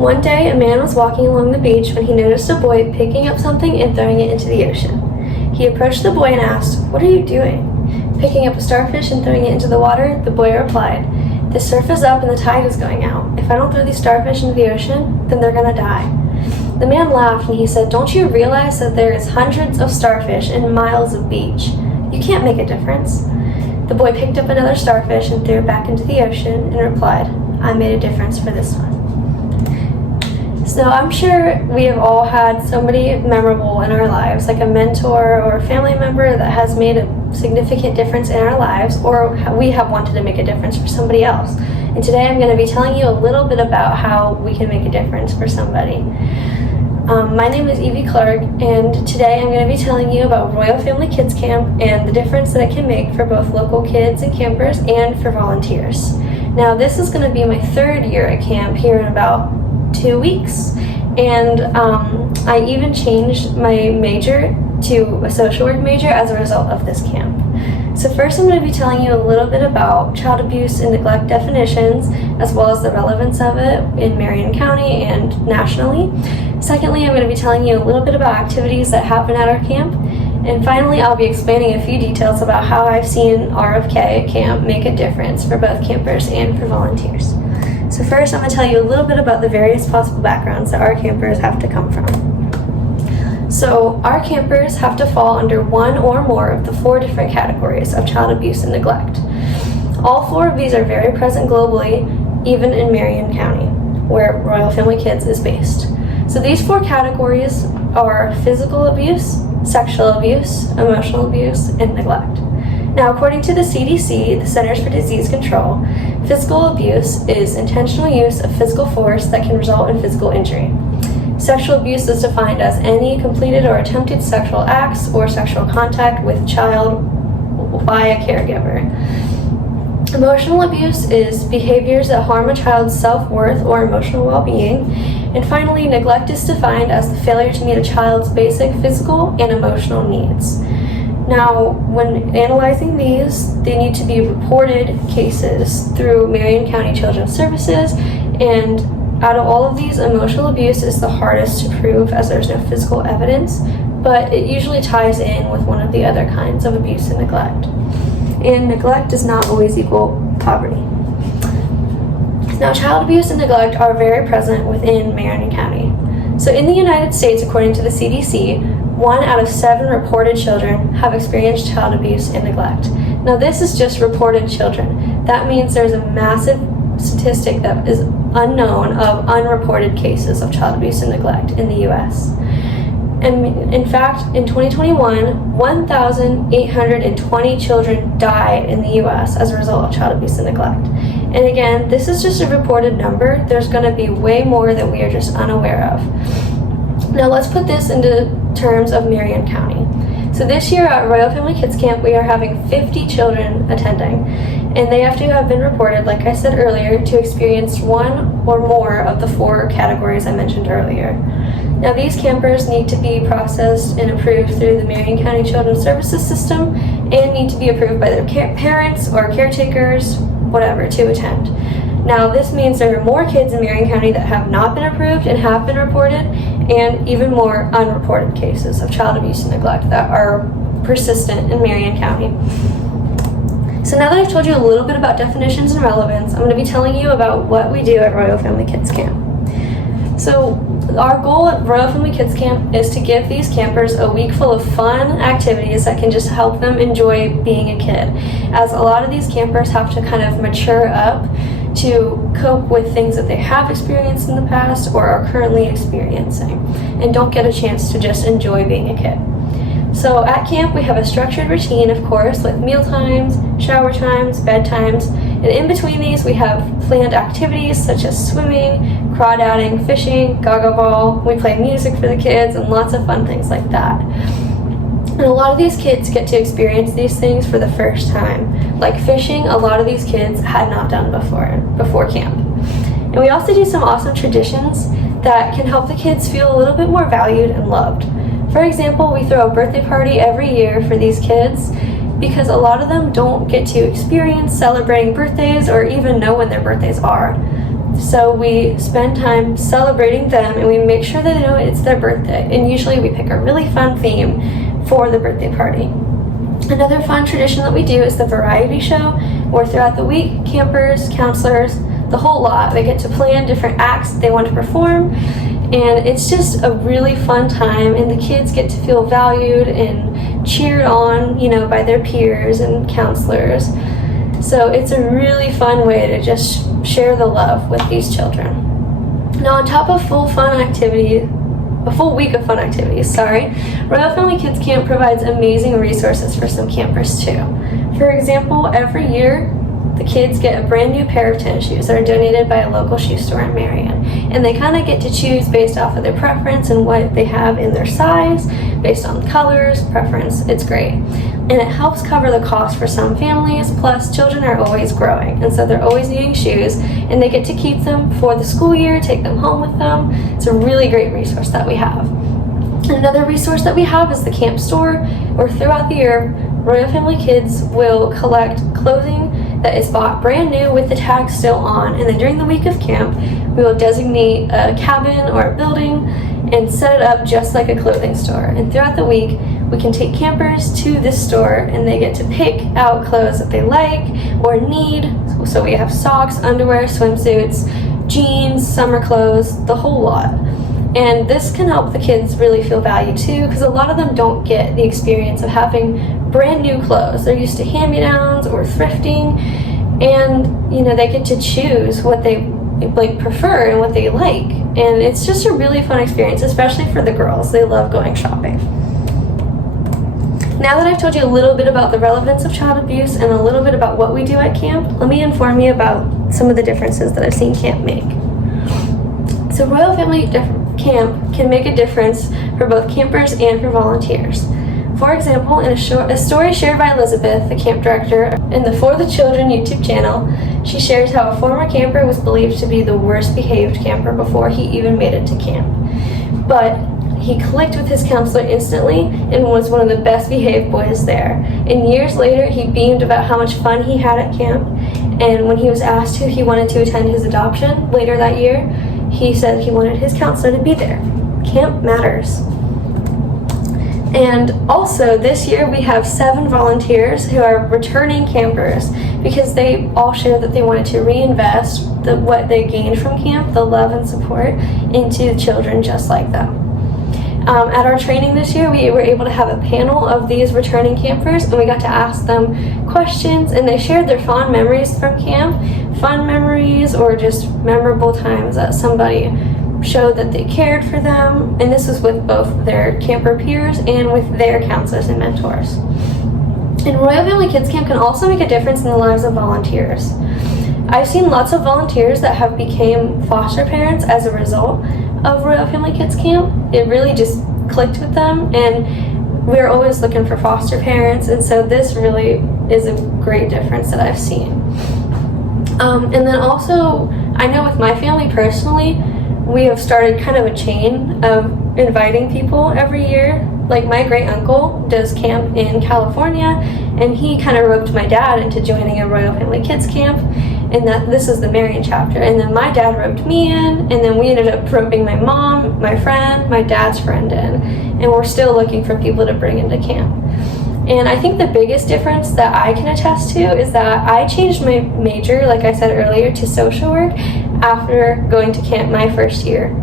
One day, a man was walking along the beach when he noticed a boy picking up something and throwing it into the ocean. He approached the boy and asked, "What are you doing?" Picking up a starfish and throwing it into the water, the boy replied, "The surf is up and the tide is going out. If I don't throw these starfish into the ocean, then they're gonna die." The man laughed and he said, "Don't you realize that there is hundreds of starfish and miles of beach? You can't make a difference." The boy picked up another starfish and threw it back into the ocean and replied, "I made a difference for this one." So I'm sure we have all had somebody memorable in our lives, like a mentor or a family member that has made a significant difference in our lives, or we have wanted to make a difference for somebody else. And today I'm going to be telling you a little bit about how we can make a difference for somebody. My name is Evie Clark, and today I'm going to be telling you about Royal Family Kids Camp and the difference that it can make for both local kids and campers and for volunteers. Now, this is going to be my third year at camp here in about 2 weeks, and I even changed my major to a social work major as a result of this camp. So first I'm going to be telling you a little bit about child abuse and neglect definitions, as well as the relevance of it in Marion County and nationally. Secondly, I'm going to be telling you a little bit about activities that happen at our camp. And finally, I'll be explaining a few details about how I've seen RFK at camp make a difference for both campers and for volunteers. So first, I'm going to tell you a little bit about the various possible backgrounds that our campers have to come from. So our campers have to fall under one or more of the 4 different categories of child abuse and neglect. All 4 of these are very present globally, even in Marion County, where Royal Family Kids is based. So these 4 categories are physical abuse, sexual abuse, emotional abuse, and neglect. Now, according to the CDC, the Centers for Disease Control, physical abuse is intentional use of physical force that can result in physical injury. Sexual abuse is defined as any completed or attempted sexual acts or sexual contact with a child by a caregiver. Emotional abuse is behaviors that harm a child's self-worth or emotional well-being. And finally, neglect is defined as the failure to meet a child's basic physical and emotional needs. Now, when analyzing these, they need to be reported cases through Marion County Children's Services, and out of all of these, emotional abuse is the hardest to prove as there's no physical evidence, but it usually ties in with one of the other kinds of abuse and neglect. And neglect does not always equal poverty. Now, child abuse and neglect are very present within Marion County. So in the United States, according to the CDC, 1 out of 7 reported children have experienced child abuse and neglect. Now, this is just reported children. That means there's a massive statistic that is unknown of unreported cases of child abuse and neglect in the U.S. And in fact, in 2021, 1,820 children died in the U.S. as a result of child abuse and neglect. And again, this is just a reported number. There's going to be way more that we are just unaware of. Now let's put this into terms of Marion County. So this year at Royal Family Kids Camp, we are having 50 children attending, and they have to have been reported, like I said earlier, to experience 1 or more of the 4 categories I mentioned earlier. Now these campers need to be processed and approved through the Marion County Children's Services System and need to be approved by their parents or caretakers, whatever, to attend. Now this means there are more kids in Marion County that have not been approved and have been reported, and even more unreported cases of child abuse and neglect that are persistent in Marion County. So now that I've told you a little bit about definitions and relevance, I'm going to be telling you about what we do at Royal Family Kids Camp. So our goal at Royal Family Kids Camp is to give these campers a week full of fun activities that can just help them enjoy being a kid, as a lot of these campers have to kind of mature up to cope with things that they have experienced in the past or are currently experiencing, and don't get a chance to just enjoy being a kid. So at camp, we have a structured routine, of course, with meal times, shower times, bedtimes, and in between these we have planned activities such as swimming, crawdadding, fishing, gaga ball. We play music for the kids and lots of fun things like that. And a lot of these kids get to experience these things for the first time. Like fishing, a lot of these kids had not done before camp. And we also do some awesome traditions that can help the kids feel a little bit more valued and loved. For example, we throw a birthday party every year for these kids because a lot of them don't get to experience celebrating birthdays or even know when their birthdays are. So we spend time celebrating them, and we make sure that they know it's their birthday. And usually we pick a really fun theme for the birthday party. Another fun tradition that we do is the variety show, where throughout the week, campers, counselors, the whole lot, they get to plan different acts they want to perform. And it's just a really fun time, and the kids get to feel valued and cheered on, by their peers and counselors. So it's a really fun way to just share the love with these children. Now, on top of a full week of fun activities, Royal Family Kids Camp provides amazing resources for some campers too. For example, every year, the kids get a brand new pair of tennis shoes that are donated by a local shoe store in Marion. And they kind of get to choose based off of their preference and what they have in their size, based on colors, preference. It's great. And it helps cover the cost for some families, plus children are always growing. And so they're always needing shoes, and they get to keep them for the school year, take them home with them. It's a really great resource that we have. Another resource that we have is the camp store, where throughout the year, Royal Family Kids will collect clothing that is bought brand new with the tag still on, and then during the week of camp, we will designate a cabin or a building and set it up just like a clothing store. And throughout the week, we can take campers to this store, and they get to pick out clothes that they like or need. So we have socks, underwear, swimsuits, jeans, summer clothes, the whole lot. And this can help the kids really feel valued too, because a lot of them don't get the experience of having brand new clothes. They're used to hand-me-downs or thrifting, and they get to choose what they prefer and what they like. And it's just a really fun experience, especially for the girls. They love going shopping. Now that I've told you a little bit about the relevance of child abuse and a little bit about what we do at camp, let me inform you about some of the differences that I've seen camp make. So Royal Family Camp can make a difference for both campers and for volunteers. For example, in a story shared by Elizabeth, the camp director, in the For the Children YouTube channel, she shares how a former camper was believed to be the worst behaved camper before he even made it to camp. But he clicked with his counselor instantly and was one of the best behaved boys there. And years later, he beamed about how much fun he had at camp. And when he was asked who he wanted to attend his adoption later that year, he said he wanted his counselor to be there. Camp matters. And also this year we have 7 volunteers who are returning campers, because they all shared that they wanted to reinvest what they gained from camp, the love and support, into children just like them. At our training this year, we were able to have a panel of these returning campers, and we got to ask them questions, and they shared their fond memories from camp, fun memories or just memorable times that somebody showed that they cared for them. And this was with both their camper peers and with their counselors and mentors. And Royal Family Kids Camp can also make a difference in the lives of volunteers. I've seen lots of volunteers that have become foster parents as a result of Royal Family Kids Camp. It really just clicked with them, and we're always looking for foster parents, and so this really is a great difference that I've seen. And then also, I know with my family personally, we have started kind of a chain of inviting people every year. Like my great uncle does camp in California, and he kind of roped my dad into joining a Royal Family Kids Camp, and this is the Marion chapter. And then my dad roped me in, and then we ended up roping my mom, my friend, my dad's friend in, and we're still looking for people to bring into camp. And I think the biggest difference that I can attest to is that I changed my major, like I said earlier, to social work after going to camp my first year.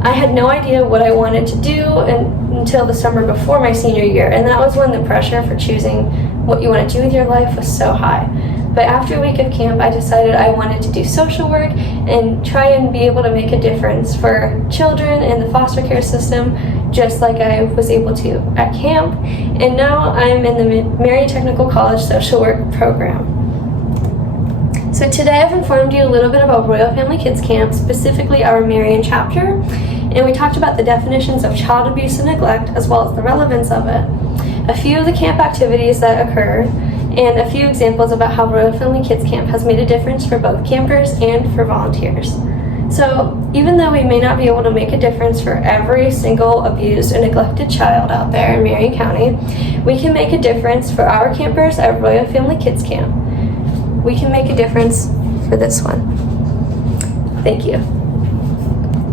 I had no idea what I wanted to do until the summer before my senior year, and that was when the pressure for choosing what you want to do with your life was so high. But after a week of camp, I decided I wanted to do social work and try and be able to make a difference for children in the foster care system, just like I was able to at camp. And now I'm in the Marion Technical College social work program. So today I've informed you a little bit about Royal Family Kids Camp, specifically our Marion chapter, and we talked about the definitions of child abuse and neglect, as well as the relevance of it, a few of the camp activities that occur, and a few examples about how Royal Family Kids Camp has made a difference for both campers and for volunteers. So even though we may not be able to make a difference for every single abused or neglected child out there in Marion County, we can make a difference for our campers at Royal Family Kids Camp. We can make a difference for this one. Thank you.